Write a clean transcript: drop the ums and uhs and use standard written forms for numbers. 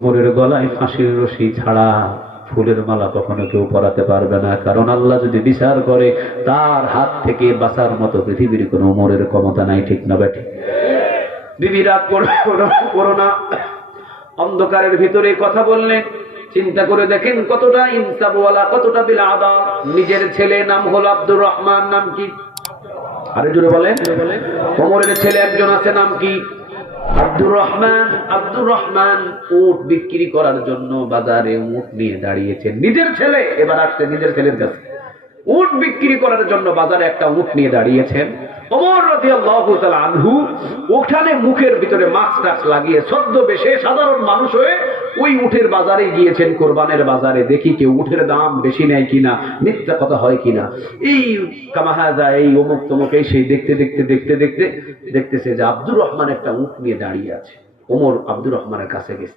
ওমরের গলায় ফাঁসির রশি ছাড়া ফুলের মালা কখনো কেউ পরাতে পারবে না, কারণ আল্লাহ যদি বিচার করে তার হাত থেকে বাঁচার মতো পৃথিবীর কোনো ওমরের ক্ষমতা নাই। ঠিক না বেঠিক? বিবি রাত করো না, অন্ধকারের ভিতরে কথা বললেন। চিন্তা করে দেখেন কতটা ইনসাফওয়ালা, কতটা বিল আদা। নিজের ছেলে নাম হলো আব্দুর রহমান, নাম কি? আরে জোরে বলেন। ওমরের ছেলে একজন আছে, নাম কি? আব্দুর রহমান। আব্দুর রহমান উট বিক্রি করার জন্য বাজারে উট নিয়ে দাঁড়িয়েছেন। নিজের ছেলে এবার আসছে নিজের ছেলের কাছে, উট বিক্রি করার জন্য বাজারে একটা উট নিয়ে দাঁড়িয়েছেন। ওমর রাদিয়াল্লাহু তাআলা আনহু ওখানে মুখের ভিতরে মাস্ক লাগিয়ে ছদ্মবেশে সাধারণ মানুষ হয়ে ওই উটের বাজারে গিয়েছেন, কোরবানের বাজারে। দেখি কেউ উটের দাম বেশি নেয় কিনা, মিথ্যা কথা হয় কিনা, এই কামাহাজা, এই অমুক তমুক, এই সেই দেখতে দেখতে দেখতে দেখতে দেখতেছে যে আব্দুর রহমান একটা উট নিয়ে দাঁড়িয়ে আছে। ওমর আব্দুর রহমানের কাছে গেছে।